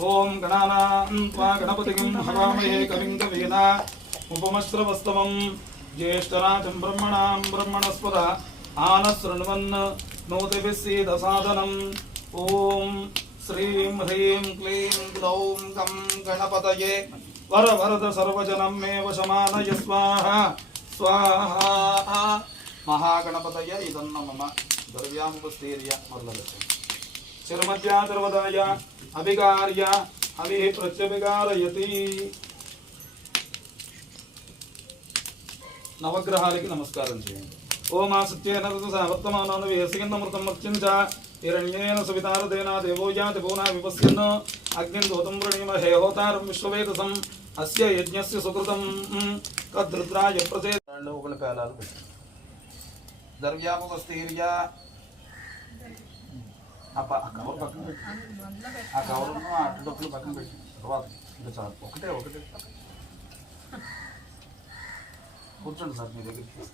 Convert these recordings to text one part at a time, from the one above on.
ओम गणानां त्वा गणपतिं हवामहे कविं कवीना उपमश्रवस्तवं ज्येष्ठराजं ब्रह्मणां ब्रह्मणस्पद आनशृण्वन् नोतिभिस्सीदसादनम् ओम श्रीं ह्रीं क्लीं ग्लौं गं गणपतये वरवरद सर्वजनं मे वशमानय स्वाहा स्वाहा महागणपतये इदं मम द्रव्यामुपस्थीर्य मरलगच्छति शिरमध्यादर्वदाय अभिगार्य हविः प्रत्यभिगारयति नवग्रहालకి నమస్కారం చేయండి ఓం ఆసత్యేన తదస వర్తమానాన వేసిగన్నమృతం మర్చించ హిరణ్యేన సవితారదేన దేవోయాతి భువనా విపస్యన్ అగ్నిం దోతం వృణీమహే హోతారం విశ్వవేదసం అస్య యజ్ఞస్య సుకృతం కద్రుద్రాయ ప్రచేదంలో ఒకల పేలాలు పెట్టు ద్రవ్యాముపస్థీర్య ఆ కవర్ పక్కన పెట్టు ఆ కవర్ను ఆ అట్టు డబ్బులు పక్కన పెట్టు తర్వాత ఇంకా చాలు ఒకటే కూర్చోండి సార్ మీ దగ్గరికి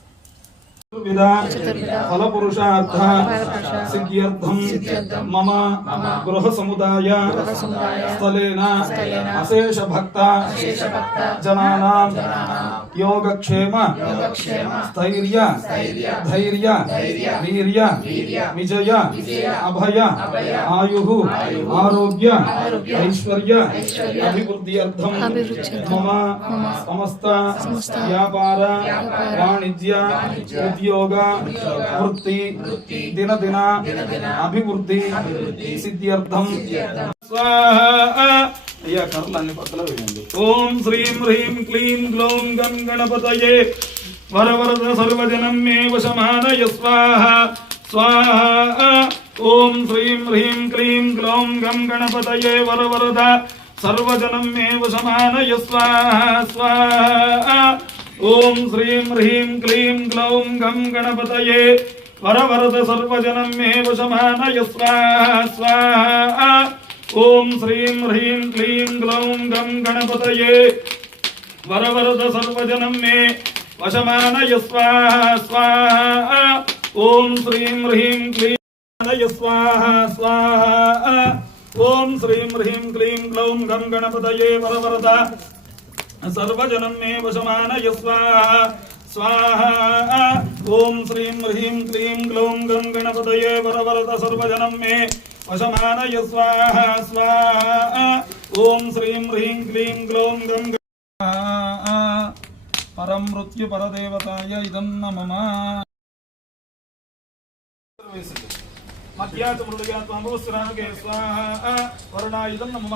फलपुरुषार्थ सिद्ध्यर्थं मम गृह समुदाय स्थलेन अशेष भक्त जनानां योगक्षेम स्थैर्य धैर्य वीर्य विजय अभय आयुः आरोग्य ऐश्वर्य अभिवृद्ध्यर्थं मम समस्त व्यापार वाणिज्य उद्योग वृत्ति दिन दिन अभिवृद्धि सिद्ध्यर्थं स्वाहा या कर्लाన్ని పక్కల వేయండి ఓం శ్రీం హ్రీం క్లీం గ్లౌం గం గణపతయే వరవరద సర్వజనం మే వశమానయ స్వాహా స్వాహా ఓం శ్రీం హ్రీం క్లీం గ్లౌం గం గణపతయే వరవరద సర్వజనం మే వశమానయ స్వాహా స్వాహా ओम श्रीं ह्रीं क्लीं ग्लौं गं गणपतये वरवरद सर्वजनं मे वशमानय स्वाहा स्वाहा ओम श्रीं ह्रीं क्लीं ग्लौं गं गणपतये वरवरद सर्वजनं मे वशमानय स्वाहा स्वाहा ओम श्रीं ह्रीं क्लीं गणपतये स्वाहा स्वाहा ओम श्रीं ह्रीं क्लीं ग्लौं गं गणपतये वरवरद सर्वजनं मे वशमानय स्वाहा स्वाहा ओम श्रीं ह्रीं क्लीं ग्लौं गं गणपतये वरवरद सर्वजनं मे वशमानय स्वाहा स्वाहा ओम श्रीं ह्रीं क्लीं ग्लौं गं परं मृत्यु परदेवताय इदं नमः मध्यात् मृडयात् स्वाहा वरुणा इदं नमः